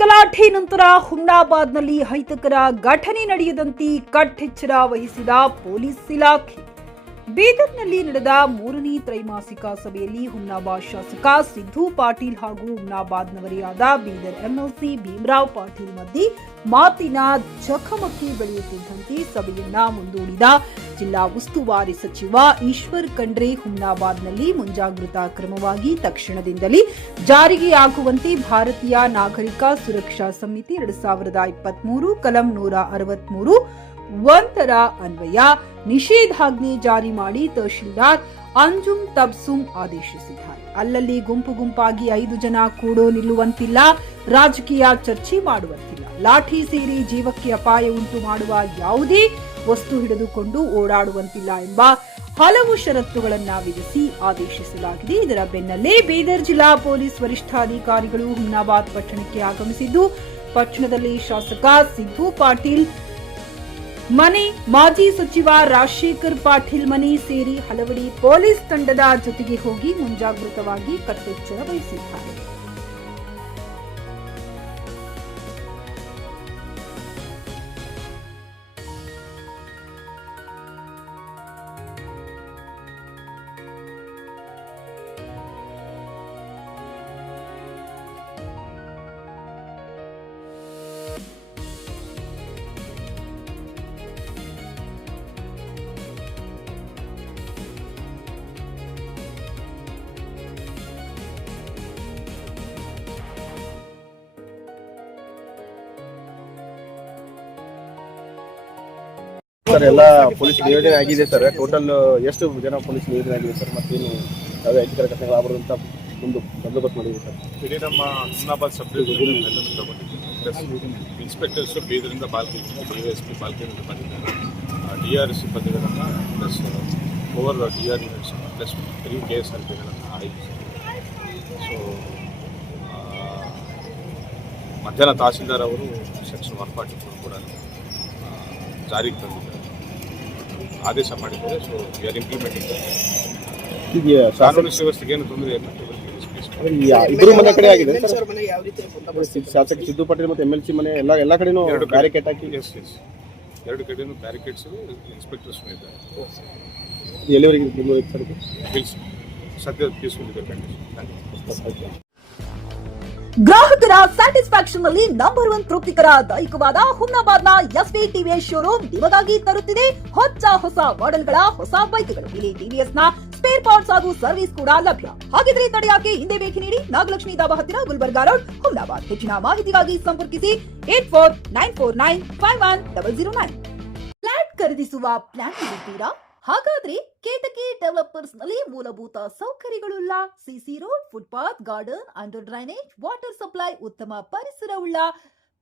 ಗಲಾಟೆ ನಂತರ ಹುಮ್ನಾಬಾದ್ನಲ್ಲಿ ಅಹಿತಕರ ಘಟನೆ ನಡೆಯದಂತೆ ಕಟ್ಟೆಚ್ಚರ ವಹಿಸಿದ ಪೊಲೀಸ್ ಇಲಾಖೆ. ಬೀದರ್ನಲ್ಲಿ ನಡೆದ 3ನೇ ತ್ರೈಮಾಸಿಕ ಸಭೆಯಲ್ಲಿ ಹುಮ್ನಾಬಾದ್ ಶಾಸಕ ಸಿದ್ದು ಪಾಟೀಲ್ ಹಾಗೂ ಹುಮ್ನಾಬಾದ್ನವರೇ ಆದ ಬೀದರ್ ಎಂಎಲ್ಸಿ ಭೀಮರಾವ್ ಪಾಟೀಲ್ ಮಧ್ಯೆ ಮಾತಿನ ಚಕಮಕಿ ಬೆಳೆಯುತ್ತಿದ್ದಂತೆ ಸಭೆಯನ್ನ ಮುಂದೂಡಿದ ಜಿಲ್ಲಾ ಉಸ್ತುವಾರಿ ಸಚಿವ ಈಶ್ವರ್ ಖಂಡ್ರೆ ಹುಮ್ನಾಬಾದ್ನಲ್ಲಿ ಮುಂಜಾಗ್ರತಾ ಕ್ರಮವಾಗಿ ತಕ್ಷಣದಿಂದಲೇ ಜಾರಿಗೆ ಆಗುವಂತೆ ಭಾರತೀಯ ನಾಗರಿಕ ಸುರಕ್ಷಾ ಸಮಿತಿ 2023 ಕಲಂ 163 ಒಂದರ ಅನ್ವಯ ನಿಷೇಧಾಜ್ಞೆ ಜಾರಿ ಮಾಡಿ ತಹಶೀಲ್ದಾರ್ ಅಂಜುಮ್ ತಬ್ಸುಮ್ ಆದೇಶಿಸಿದ್ದಾರೆ. ಅಲ್ಲಲ್ಲಿ ಗುಂಪು ಗುಂಪಾಗಿ 5 ಜನ ಕೂಡೋ ನಿಲ್ಲುವಂತಿಲ್ಲ, ರಾಜಕೀಯ ಚರ್ಚೆ ಮಾಡುವಂತಿಲ್ಲ, ಲಾಠಿ ಸೇರಿ ಜೀವಕ್ಕೆ ಅಪಾಯ ಉಂಟು ಮಾಡುವ ಯಾವುದೇ ವಸ್ತು ಹಿಡಿದುಕೊಂಡು ಓಡಾಡುವಂತಿಲ್ಲ ಎಂಬ ಹಲವು ಷರತ್ತುಗಳನ್ನು ವಿಧಿಸಿ ಆದೇಶಿಸಲಾಗಿದೆ. ಇದರ ಬೆನ್ನಲ್ಲೇ ಬೀದರ್ ಜಿಲ್ಲಾ ಪೊಲೀಸ್ ವರಿಷ್ಠಾಧಿಕಾರಿಗಳು ಹುಮ್ನಾಬಾದ್ ಪಟ್ಟಣಕ್ಕೆ ಆಗಮಿಸಿದ್ದು, ಪಟ್ಟಣದಲ್ಲಿ ಶಾಸಕ ಸಿದ್ದು ಪಾಟೀಲ್ ಮನೆ, ಮಾಜಿ ಸಚಿವ ರಾಜಶೇಖರ್ ಪಾಟೀಲ್ ಮನೆ ಸೇರಿ ಹಲವೆಡೆ ಪೊಲೀಸ್ ತಂಡದ ಜೊತೆಗೆ ಹೋಗಿ ಮುಂಜಾಗೃತವಾಗಿ ಕಟ್ಟೆಚ್ಚರ ವಹಿಸಿದ್ದಾರೆ. ಸರ್, ಎಲ್ಲ ಪೊಲೀಸ್ ನಿಯೋಜನೆ ಆಗಿದೆ ಸರ್. ಟೋಟಲ್ ಎಷ್ಟು ಜನ ಪೊಲೀಸ್ ನಿಯೋಜನೆ ಆಗಿದೆ ಸರ್? ಮತ್ತೇನು ಯಾವುದೇ ಅಹಿತಕರ ಘಟನೆಗಳು ಆಗಬಾರ್ದಂತ ಬಂದೋಬಸ್ತ್ ಮಾಡಿದೆ ಸರ್. ಇಡೀ ನಮ್ಮ ಹುಮ್ನಾಬಾದ್ ಸಬ್ ಡಿವಿಷನ್ ಎಲ್ಲನೂ ತಗೊಂಡಿದ್ದೀವಿ. ಪ್ಲಸ್ ಇನ್ಸ್ಪೆಕ್ಟರ್ಸು ಬೀದರಿಂದ ಬಾಲ್ಕಿಯಿಂದ DSP ಬಾಲ್ಕಿಯಿಂದ ಬಂದಿದ್ದಾರೆ. DR ಸಿಬ್ಬಂದಿಗಳನ್ನು plus over DR units plus 3 KSRPಗಳನ್ನು ಆಯೋಜಿಸಿದ್ದಾರೆ. ಸೊ ಮಧ್ಯಾಹ್ನ ತಹಸೀಲ್ದಾರ್ ಅವರು ಸೆಕ್ಷನ್ 144 ಕೂಡ ಜಾರಿಗೆ ತಂದಿದ್ದಾರೆ, ಆದೇಶ ಮಾಡಿದ್ದಾರೆ. So we are implementing. ಈಗ ಕಾನೂನು ವ್ಯವಸ್ಥೆಗೆ ಏನು ತೊಂದರೆ ಇಲ್ಲ. ಇಬ್ಬರು ಮನೆ ಕಡೆ ಆಗಿದೆ ಶಾಸಕ ಸಿದ್ದು ಪಾಟೀಲ್ ಮತ್ತು MLC ಮನೆ ಎಲ್ಲ ಕಡೆನೂ ಬ್ಯಾರಿಕೇಡ್ ಹಾಕಿ. ಎರಡು ಕಡೆನೂ ಬ್ಯಾರಿಕೇಡ್ಸ್ ಇನ್ಸ್ಪೆಕ್ಟರ್ಸ್ ಇದ್ದಾರೆ. ಎಲ್ಲಿವರೆಗೆ ಸದ್ಯ ಪೀಸ್ಫುಲ್ ಇದೆ ಕಂಡೀಷನ್. ಗ್ರಾಹಕರ ಸ್ಯಾಟಿಸ್ಫ್ಯಾಕ್ಷನ್ ನಲ್ಲಿ ನಂಬರ್ 1 ತೃಪ್ತಿಕರ ದೈಹಿಕವಾದ ಹುಮ್ನಾಬಾದ್ನ SV TVS ಶೋರೂಮ್ ನಿಮಗಾಗಿ ತರುತ್ತಿದೆ ಹೊಸ ಮಾಡೆಲ್ಗಳ ಹೊಸ ಬೈಕ್ಗಳು. ಇಲ್ಲಿ TVS ನ ಸ್ಪೇರ್ ಪಾರ್ಟ್ಸ್ ಹಾಗೂ ಸರ್ವಿಸ್ ಕೂಡ ಲಭ್ಯ. ಹಾಗಿದ್ರೆ ತಡೆಯಾಕೆ ಹಿಂದೆ ಭೇಟಿ ನೀಡಿ ನಾಗಲಕ್ಷ್ಮಿ ದಾಬಾ ಹತ್ತಿರ ಗುಲ್ಬರ್ಗಾ ರೋಡ್, ಹುಮ್ನಾಬಾದ್. ಹೆಚ್ಚಿನ ಮಾಹಿತಿಗಾಗಿ ಸಂಪರ್ಕಿಸಿ 8494951009. ಫ್ಲಾಟ್ ಖರೀದಿಸುವ ಪ್ಲಾನ್ ಇದ್ದೀರಾ? ಹಾಗಾದ್ರೆ ಕೇತಕಿ ಡೆವಲಪರ್ಸ್ ನಲ್ಲಿ ಮೂಲಭೂತ ಸೌಕರ್ಯಗಳುಳ್ಳ CC road, footpath, garden, under drainage, water supply, ಉತ್ತಮ ಪರಿಸರವುಳ್ಳ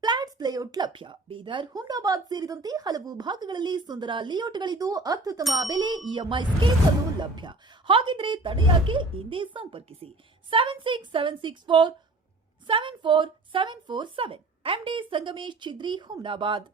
ಫ್ಲಾಟ್ಸ್ ಲೇಔಟ್ ಲಭ್ಯ. ಬೀದರ್, ಹುಮ್ನಾಬಾದ್ ಸೇರಿದಂತೆ ಹಲವು ಭಾಗಗಳಲ್ಲಿ ಸುಂದರ ಲೇಔಟ್ಗಳಿದ್ದು ಅತ್ಯುತ್ತಮ ಬೆಲೆ, EMI ಸ್ಕೀಮ್ಸ್ ಅನ್ನು ಲಭ್ಯ. ಹಾಗಿದ್ರೆ ತಡೆಯಾಕೆ ಹಿಂದೆ ಸಂಪರ್ಕಿಸಿ 76764 74747. MD ಸಂಗಮೇಶ್ ಚಿದ್ರಿ, ಹುಮ್ನಾಬಾದ್.